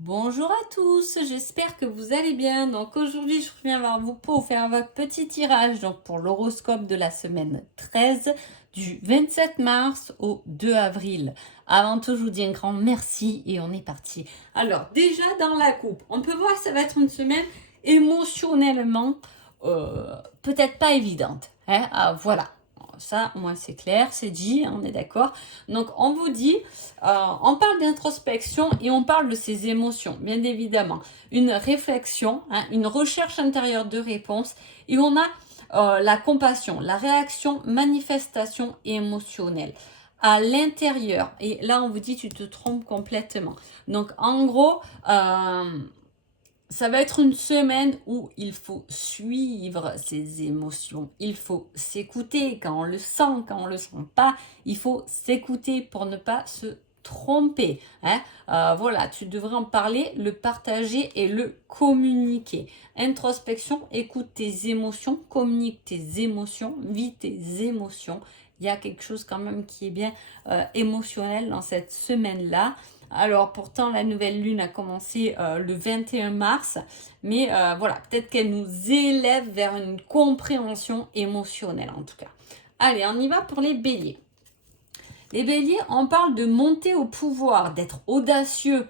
Bonjour à tous, j'espère que vous allez bien. Donc aujourd'hui, je reviens vers vous pour faire votre petit tirage pour l'horoscope de la semaine 13 du 27 mars au 2 avril. Avant tout, je vous dis un grand merci et on est parti. Alors déjà dans la coupe, on peut voir que ça va être une semaine émotionnellement peut-être pas évidente. Voilà. Ça, moi, c'est clair, c'est dit, on est d'accord. Donc, on vous dit, on parle d'introspection et on parle de ses émotions, bien évidemment. Une réflexion, une recherche intérieure de réponse. Et on a la compassion, la réaction, manifestation émotionnelle à l'intérieur. Et là, on vous dit, tu te trompes complètement. Donc, en gros, ça va être une semaine où il faut suivre ses émotions. Il faut s'écouter quand on le sent, quand on le sent pas. Il faut s'écouter pour ne pas se tromper. Voilà, tu devrais en parler, le partager et le communiquer. Introspection, écoute tes émotions, communique tes émotions, vis tes émotions. Il y a quelque chose quand même qui est bien émotionnel dans cette semaine-là. Alors pourtant la nouvelle lune a commencé le 21 mars, mais voilà, peut-être qu'elle nous élève vers une compréhension émotionnelle en tout cas. Allez, on y va pour les béliers. Les béliers, on parle de monter au pouvoir, d'être audacieux,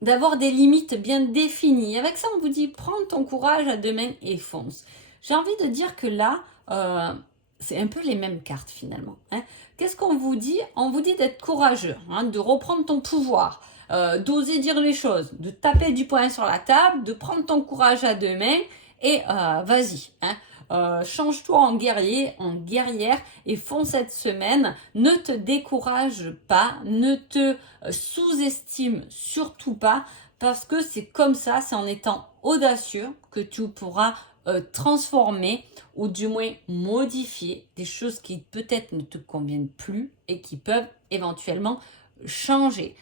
d'avoir des limites bien définies. Avec ça, on vous dit, prends ton courage à deux mains et fonce. J'ai envie de dire que là, c'est un peu les mêmes cartes finalement. Qu'est-ce qu'on vous dit? On vous dit d'être courageux, de reprendre ton pouvoir, d'oser dire les choses, de taper du poing sur la table, de prendre ton courage à deux mains et vas-y. Change-toi en guerrier, en guerrière et fonce cette semaine. Ne te décourage pas, ne te sous-estime surtout pas parce que c'est comme ça, c'est en étant audacieux que tu pourras transformer ou du moins modifier des choses qui peut-être ne te conviennent plus et qui peuvent éventuellement changer.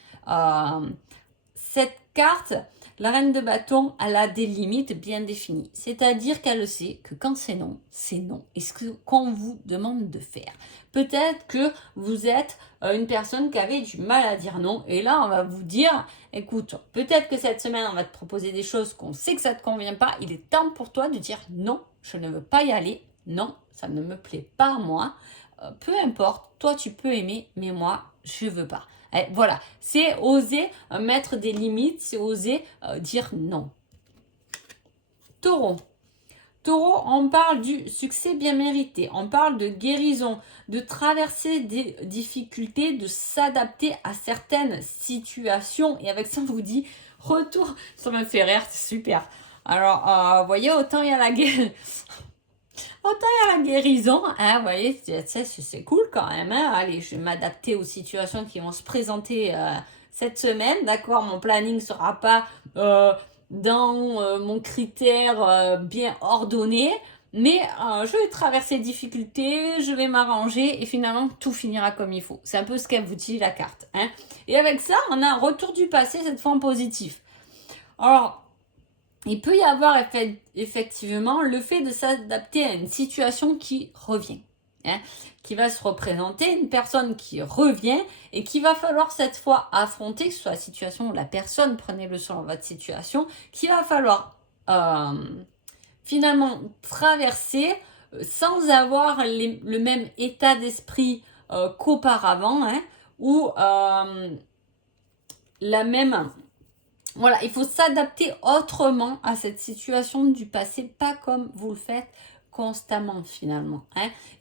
Cette carte, la reine de bâton, elle a des limites bien définies. C'est-à-dire qu'elle sait que quand c'est non, c'est non. Et ce qu'on vous demande de faire. Peut-être que vous êtes une personne qui avait du mal à dire non. Et là, on va vous dire, écoute, peut-être que cette semaine, on va te proposer des choses qu'on sait que ça ne te convient pas. Il est temps pour toi de dire non, je ne veux pas y aller. Non, ça ne me plaît pas à moi. Peu importe, toi tu peux aimer, mais moi, je ne veux pas. Voilà, c'est oser mettre des limites, c'est oser dire non. Taureau. Taureau, on parle du succès bien mérité, on parle de guérison, de traverser des difficultés, de s'adapter à certaines situations. Et avec ça, on vous dit retour. Ça me fait rire, c'est super. Alors, vous voyez, autant il y a la guerre. Autant il y a la guérison, vous voyez, c'est cool quand même. Allez, je vais m'adapter aux situations qui vont se présenter cette semaine. D'accord, mon planning ne sera pas dans mon critère bien ordonné. Mais je vais traverser les difficultés, je vais m'arranger et finalement tout finira comme il faut. C'est un peu ce qu'elle vous dit la carte. Et avec ça, on a un retour du passé, cette fois en positif. Alors, il peut y avoir effectivement le fait de s'adapter à une situation qui revient, qui va se représenter, une personne qui revient et qu'il va falloir cette fois affronter, que ce soit la situation où la personne, prenez le sur votre situation, qu'il va falloir finalement traverser sans avoir le même état d'esprit qu'auparavant, ou la même... Voilà, il faut s'adapter autrement à cette situation du passé, pas comme vous le faites constamment finalement.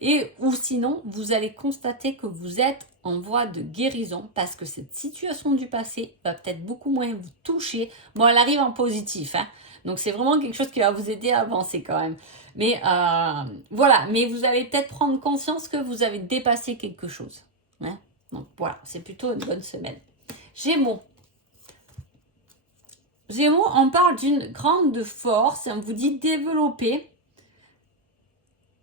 Et ou sinon, vous allez constater que vous êtes en voie de guérison parce que cette situation du passé va peut-être beaucoup moins vous toucher. Bon, elle arrive en positif, donc c'est vraiment quelque chose qui va vous aider à avancer quand même. Mais voilà, mais vous allez peut-être prendre conscience que vous avez dépassé quelque chose. Donc voilà, c'est plutôt une bonne semaine. Gémeaux. Gémeaux, on parle d'une grande force, on vous dit développer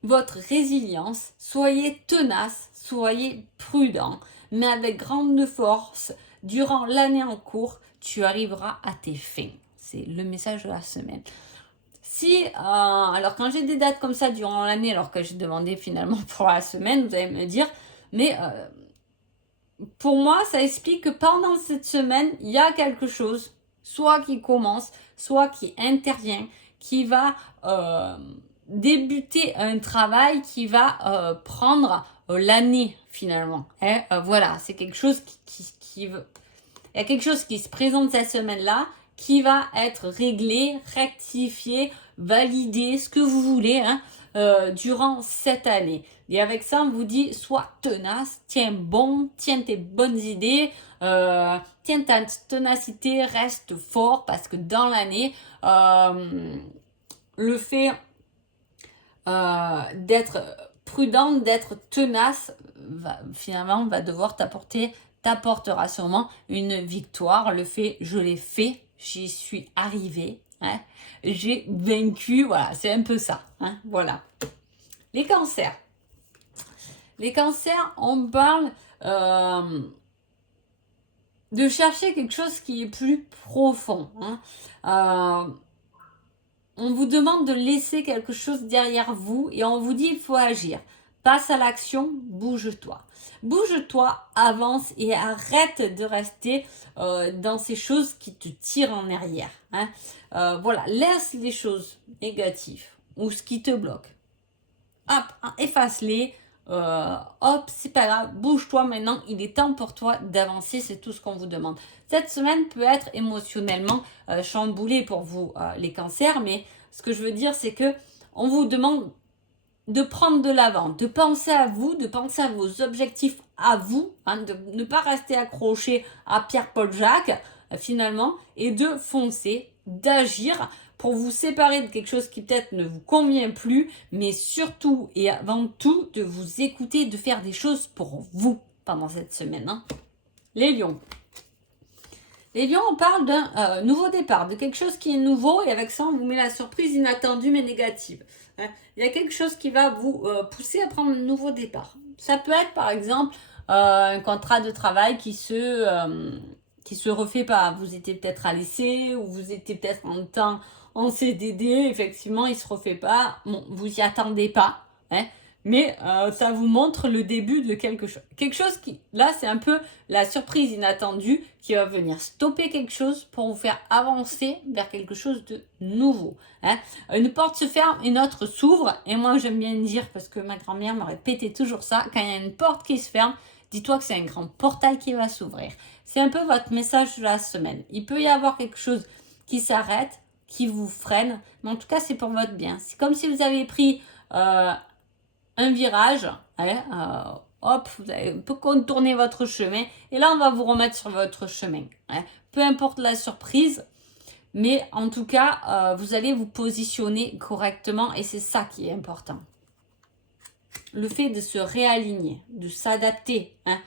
votre résilience, soyez tenace, soyez prudent, mais avec grande force, durant l'année en cours, tu arriveras à tes fins. C'est le message de la semaine. Si, alors quand j'ai des dates comme ça durant l'année, alors que j'ai demandé finalement pour la semaine, vous allez me dire, mais pour moi, ça explique que pendant cette semaine, il y a quelque chose, soit qui commence, soit qui intervient, qui va débuter un travail qui va prendre l'année finalement. Hein. Voilà, c'est quelque chose qui veut. Il y a quelque chose qui se présente cette semaine-là qui va être réglé, rectifié, validé, ce que vous voulez, hein, durant cette année. Et avec ça, on vous dit, sois tenace, tiens bon, tiens tes bonnes idées, tiens ta ténacité, reste fort parce que dans l'année, le fait d'être prudent, d'être tenace, finalement, va devoir t'apportera sûrement une victoire. Le fait, je l'ai fait, j'y suis arrivé, hein, j'ai vaincu, voilà, c'est un peu ça, hein, voilà. Les cancers. Les cancers, on parle de chercher quelque chose qui est plus profond. Hein. On vous demande de laisser quelque chose derrière vous et on vous dit il faut agir. Passe à l'action, bouge-toi. Bouge-toi, avance et arrête de rester dans ces choses qui te tirent en arrière. Hein. Voilà, laisse les choses négatives ou ce qui te bloque. Hop, efface-les. Hop, c'est pas grave, bouge-toi maintenant, il est temps pour toi d'avancer, c'est tout ce qu'on vous demande. Cette semaine peut être émotionnellement chamboulée pour vous, les cancers, mais ce que je veux dire, c'est que on vous demande de prendre de l'avant, de penser à vous, de penser à vos objectifs à vous, hein, de ne pas rester accroché à Pierre-Paul Jacques, finalement, et de foncer, d'agir pour vous séparer de quelque chose qui peut-être ne vous convient plus, mais surtout et avant tout, de vous écouter, de faire des choses pour vous pendant cette semaine. Hein. Les lions. Les lions, on parle d'un nouveau départ, de quelque chose qui est nouveau, et avec ça, on vous met la surprise inattendue mais négative. Hein. Il y a quelque chose qui va vous pousser à prendre un nouveau départ. Ça peut être, par exemple, un contrat de travail qui se refait pas. Vous étiez peut-être à l'essai, ou vous étiez peut-être en CDD, effectivement, il se refait pas. Bon, vous y attendez pas, hein, mais ça vous montre le début de quelque chose. Quelque chose qui, là, c'est un peu la surprise inattendue qui va venir stopper quelque chose pour vous faire avancer vers quelque chose de nouveau. Hein. Une porte se ferme, une autre s'ouvre, et moi, j'aime bien dire, parce que ma grand-mère me répétait toujours ça, quand il y a une porte qui se ferme, dis-toi que c'est un grand portail qui va s'ouvrir. C'est un peu votre message de la semaine. Il peut y avoir quelque chose qui s'arrête, qui vous freine, mais en tout cas, c'est pour votre bien. C'est comme si vous avez pris un virage, hein, hop, vous avez un peu contourné votre chemin, et là, on va vous remettre sur votre chemin. Hein. Peu importe la surprise, mais en tout cas, vous allez vous positionner correctement, et c'est ça qui est important. Le fait de se réaligner, de s'adapter, hein,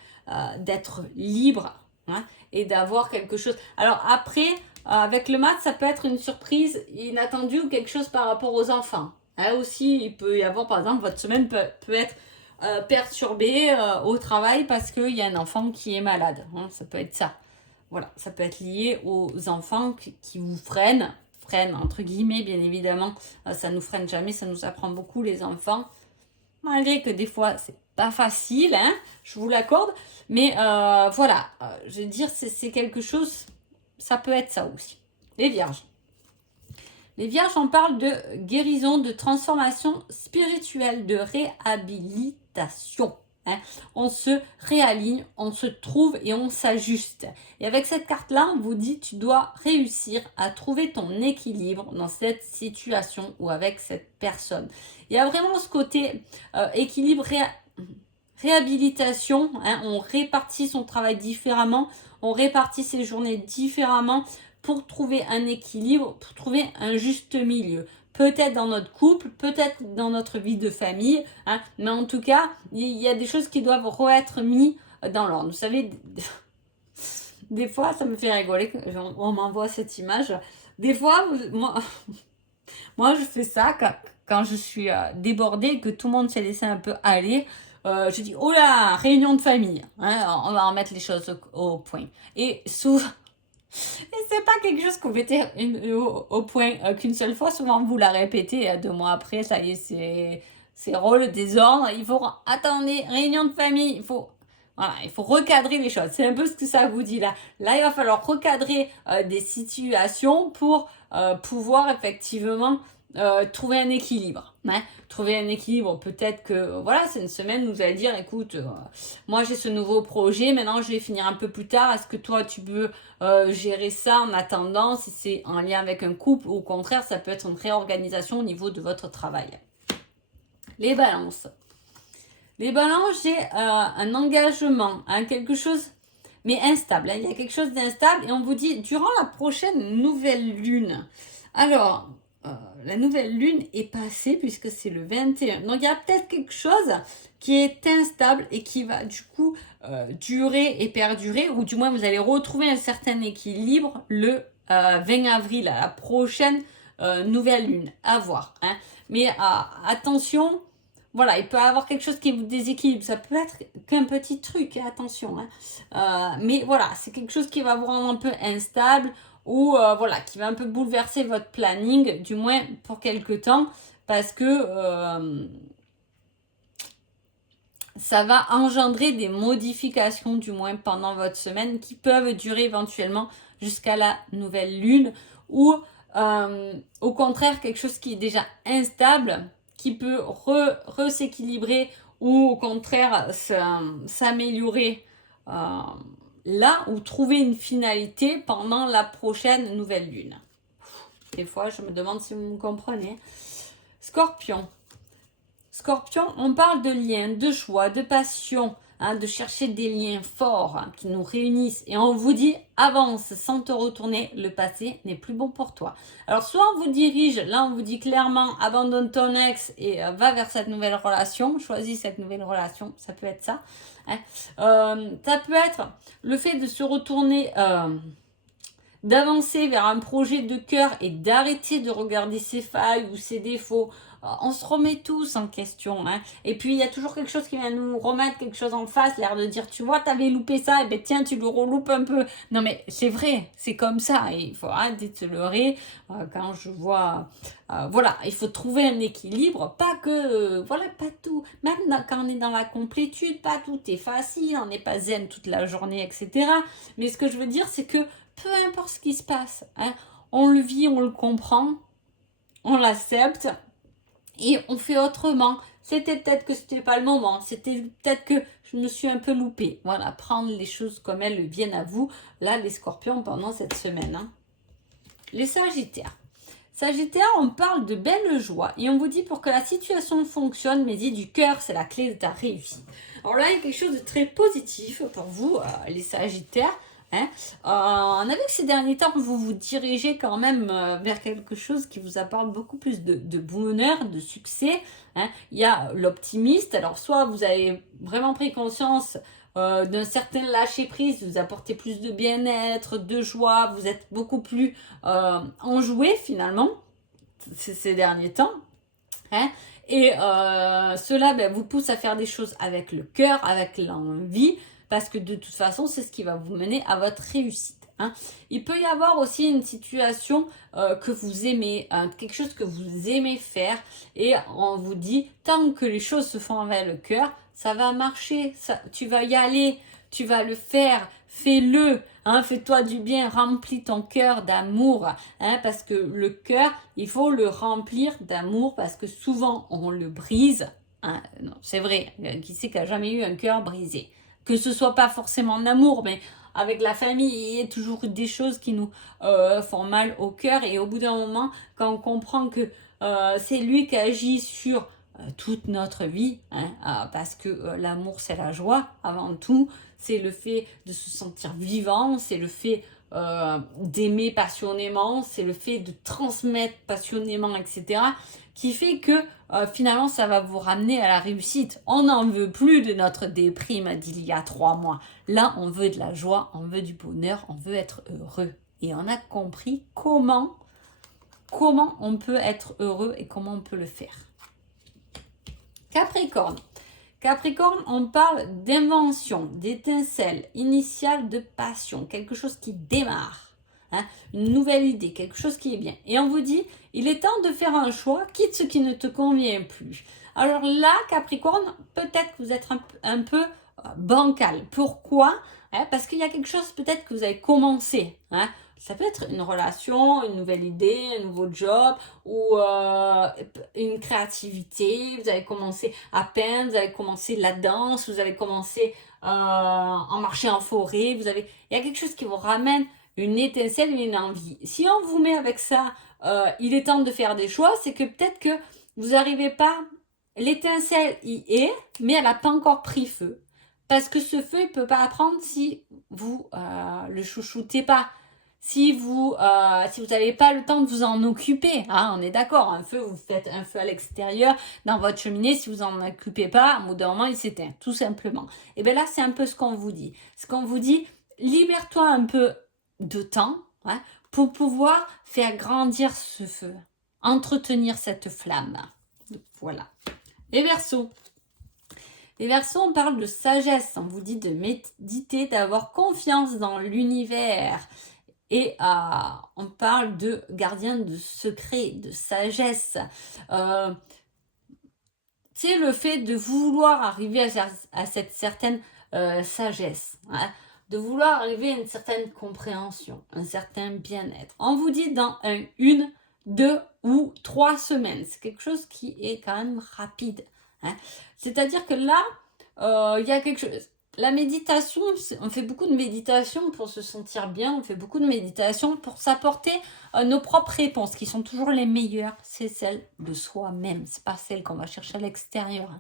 d'être libre, hein, et d'avoir quelque chose. Alors après, avec le maths, ça peut être une surprise inattendue ou quelque chose par rapport aux enfants. Hein, aussi, il peut y avoir, par exemple, votre semaine peut être perturbée au travail parce qu'il y a un enfant qui est malade. Hein, ça peut être ça. Voilà, ça peut être lié aux enfants qui vous freinent entre guillemets, bien évidemment. Ça ne nous freine jamais, ça nous apprend beaucoup les enfants. Malgré que des fois, c'est pas facile, hein, je vous l'accorde. Mais voilà, je veux dire, c'est quelque chose, ça peut être ça aussi. Les vierges. Les vierges, on parle de guérison, de transformation spirituelle, de réhabilitation. Hein. On se réaligne, on se trouve et on s'ajuste. Et avec cette carte-là, on vous dit tu dois réussir à trouver ton équilibre dans cette situation ou avec cette personne. Il y a vraiment ce côté équilibre, réhabilitation. Hein, on répartit son travail différemment, on répartit ses journées différemment pour trouver un équilibre, pour trouver un juste milieu. Peut-être dans notre couple, peut-être dans notre vie de famille, hein, mais en tout cas, il y a des choses qui doivent être mises dans l'ordre. Vous savez, des fois, ça me fait rigoler, on m'envoie cette image. Des fois, moi je fais ça quand je suis débordée, que tout le monde s'est laissé un peu aller. Je dis, oh là, réunion de famille, hein, on va remettre les choses au point. Et souvent, et c'est pas quelque chose qu'on mettait au point qu'une seule fois. Souvent, vous la répétez 2 mois après. Ça y est, c'est rôle, désordre. Il faut attendre, réunion de famille. Il faut Voilà, il faut recadrer les choses. C'est un peu ce que ça vous dit là. Là, il va falloir recadrer des situations pour pouvoir effectivement trouver un équilibre. Hein. Trouver un équilibre, peut-être que voilà, c'est une semaine où vous allez dire, écoute, moi j'ai ce nouveau projet, maintenant je vais finir un peu plus tard. Est-ce que toi tu peux gérer ça en attendant, si c'est en lien avec un couple, ou au contraire, ça peut être une réorganisation au niveau de votre travail. Les balances. Les balances, j'ai un engagement, hein, quelque chose, mais instable. Hein, il y a quelque chose d'instable et on vous dit, durant la prochaine nouvelle lune. Alors, la nouvelle lune est passée puisque c'est le 21. Donc, il y a peut-être quelque chose qui est instable et qui va du coup durer et perdurer, ou du moins vous allez retrouver un certain équilibre le 20 avril, à la prochaine nouvelle lune. À voir. Hein. Mais attention, voilà, il peut y avoir quelque chose qui vous déséquilibre. Ça peut être qu'un petit truc, attention. Hein. Mais voilà, c'est quelque chose qui va vous rendre un peu instable ou voilà, qui va un peu bouleverser votre planning, du moins pour quelque temps, parce que ça va engendrer des modifications, du moins pendant votre semaine, qui peuvent durer éventuellement jusqu'à la nouvelle lune, ou au contraire, quelque chose qui est déjà instable, qui peut s'équilibrer ou au contraire s'améliorer là, ou trouver une finalité pendant la prochaine nouvelle lune. Des fois, je me demande si vous me comprenez. Scorpion. Scorpion, on parle de liens, de choix, de passion, hein, de chercher des liens forts hein, qui nous réunissent. Et on vous dit, avance sans te retourner, le passé n'est plus bon pour toi. Alors soit on vous dirige, là on vous dit clairement, abandonne ton ex et va vers cette nouvelle relation, choisis cette nouvelle relation, ça peut être ça. Hein. Ça peut être le fait de se retourner... d'avancer vers un projet de cœur et d'arrêter de regarder ses failles ou ses défauts. On se remet tous en question. Hein. Et puis, il y a toujours quelque chose qui vient nous remettre quelque chose en face, l'air de dire, tu vois, t'avais loupé ça, et ben tiens, tu le reloupes un peu. Non, mais c'est vrai, c'est comme ça. Et il faut arrêter de se leurrer. Quand je vois... voilà, il faut trouver un équilibre. Pas que... voilà, pas tout. Même quand on est dans la complétude, pas tout est facile. On n'est pas zen toute la journée, etc. Mais ce que je veux dire, c'est que peu importe ce qui se passe, hein, on le vit, on le comprend, on l'accepte et on fait autrement. C'était peut-être que c'était pas le moment, c'était peut-être que je me suis un peu loupée. Voilà, prendre les choses comme elles viennent à vous. Là, les scorpions pendant cette semaine. Hein. Les sagittaires. Sagittaire, on parle de belle joie et on vous dit pour que la situation fonctionne, mais dit du cœur, c'est la clé de ta réussite. Alors là, il y a quelque chose de très positif pour vous, les sagittaires. Hein. On a vu que ces derniers temps, vous vous dirigez quand même vers quelque chose qui vous apporte beaucoup plus de bonheur, de succès. Hein. Il y a l'optimiste. Alors, soit vous avez vraiment pris conscience d'un certain lâcher-prise, vous apportez plus de bien-être, de joie, vous êtes beaucoup plus enjoué finalement ces derniers temps. Hein. Et cela vous pousse à faire des choses avec le cœur, avec l'envie, parce que de toute façon, c'est ce qui va vous mener à votre réussite. Hein. Il peut y avoir aussi une situation que vous aimez, quelque chose que vous aimez faire, et on vous dit, tant que les choses se font avec le cœur, ça va marcher, ça, tu vas y aller, tu vas le faire, fais-le, hein, fais-toi du bien, remplis ton cœur d'amour, hein, parce que le cœur, il faut le remplir d'amour, parce que souvent on le brise, hein, non, c'est vrai, qui c'est qui a jamais eu un cœur brisé, que ce soit pas forcément en amour, mais avec la famille, il y a toujours des choses qui nous font mal au cœur, et au bout d'un moment, quand on comprend que c'est lui qui agit sur toute notre vie, hein, parce que l'amour c'est la joie avant tout, c'est le fait de se sentir vivant, c'est le fait d'aimer passionnément, c'est le fait de transmettre passionnément, etc., qui fait que finalement ça va vous ramener à la réussite. On n'en veut plus de notre déprime d'il y a 3 mois. Là, on veut de la joie, on veut du bonheur, on veut être heureux. Et on a compris comment on peut être heureux et comment on peut le faire. Capricorne. Capricorne, on parle d'invention, d'étincelle initiale, de passion, quelque chose qui démarre, hein, une nouvelle idée, quelque chose qui est bien. Et on vous dit, il est temps de faire un choix, quitte ce qui ne te convient plus. Alors là, Capricorne, peut-être que vous êtes un peu bancal. Pourquoi? Parce qu'il y a quelque chose peut-être que vous avez commencé. Ça peut être une relation, une nouvelle idée, un nouveau job ou une créativité. Vous avez commencé à peindre, vous avez commencé la danse, vous avez commencé en marché en forêt. Il y a quelque chose qui vous ramène une étincelle, une envie. Si on vous met avec ça, il est temps de faire des choix, c'est que peut-être que vous n'arrivez pas, l'étincelle y est, mais elle n'a pas encore pris feu. Parce que ce feu, il ne peut pas prendre si vous le chouchoutez pas. Si vous n'avez pas le temps de vous en occuper, on est d'accord, un feu, vous faites un feu à l'extérieur, dans votre cheminée, si vous en occupez pas, au bout d'un moment, il s'éteint, tout simplement. Et bien là, c'est un peu ce qu'on vous dit. Ce qu'on vous dit, libère-toi un peu de temps pour pouvoir faire grandir ce feu, entretenir cette flamme. Voilà. Les Verseaux. Les Verseaux, on parle de sagesse, on vous dit de méditer, d'avoir confiance dans l'univers. Et on parle de gardien de secret, de sagesse. C'est le fait de vouloir arriver à cette certaine sagesse, de vouloir arriver à une certaine compréhension, un certain bien-être. On vous dit dans 1, 2 ou 3 semaines. C'est quelque chose qui est quand même rapide. C'est-à-dire que là, il y a quelque chose. La méditation, on fait beaucoup de méditation pour se sentir bien, on fait beaucoup de méditation pour s'apporter nos propres réponses, qui sont toujours les meilleures. C'est celles de soi-même, c'est pas celles qu'on va chercher à l'extérieur.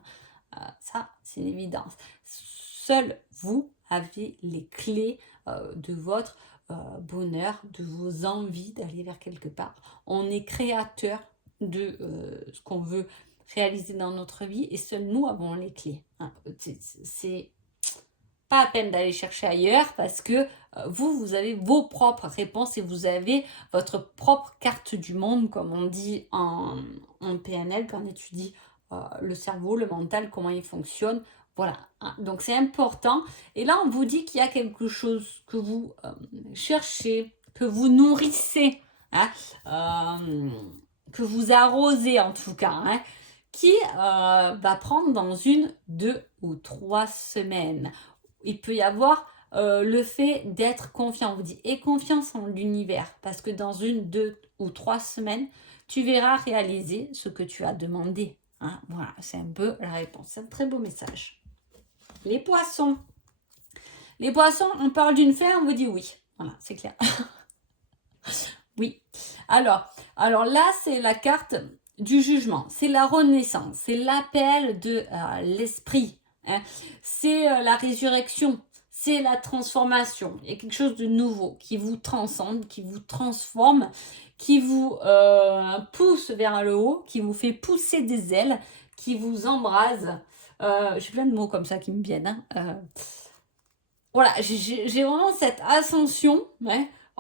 Ça, c'est une évidence. Seul vous avez les clés de votre bonheur, de vos envies d'aller vers quelque part. On est créateur de ce qu'on veut réaliser dans notre vie et seuls nous avons les clés. C'est pas à peine d'aller chercher ailleurs parce que vous avez vos propres réponses et vous avez votre propre carte du monde, comme on dit en PNL quand on étudie le cerveau, le mental, comment il fonctionne. Voilà, donc c'est important. Et là, on vous dit qu'il y a quelque chose que vous cherchez, que vous nourrissez, que vous arrosez en tout cas, qui va prendre dans 1, 2 ou 3 semaines. Il peut y avoir le fait d'être confiant. On vous dit, aie confiance en l'univers, parce que dans 1, 2 ou 3 semaines, tu verras réaliser ce que tu as demandé. Voilà, c'est un peu la réponse. C'est un très beau message. Les poissons. Les poissons, on parle d'une fin, on vous dit oui. Voilà, c'est clair. Oui. Alors là, c'est la carte du jugement. C'est la renaissance. C'est l'appel de l'esprit. C'est la résurrection. C'est la transformation. Il y a quelque chose de nouveau qui vous transcende, qui vous transforme, qui vous pousse vers le haut, qui vous fait pousser des ailes, qui vous embrase. J'ai plein de mots comme ça qui me viennent. Voilà, j'ai vraiment cette ascension,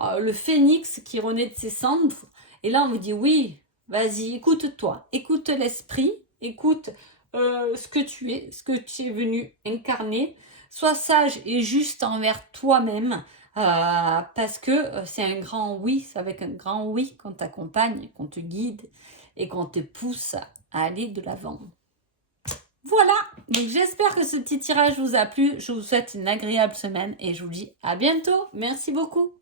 le phénix qui renaît de ses cendres. Et là, on vous dit, oui, vas-y, écoute-toi, écoute l'esprit, écoute ce que tu es, ce que tu es venu incarner. Sois sage et juste envers toi-même, parce que c'est un grand oui, c'est avec un grand oui qu'on t'accompagne, qu'on te guide et qu'on te pousse à aller de l'avant. Voilà, donc j'espère que ce petit tirage vous a plu. Je vous souhaite une agréable semaine et je vous dis à bientôt. Merci beaucoup.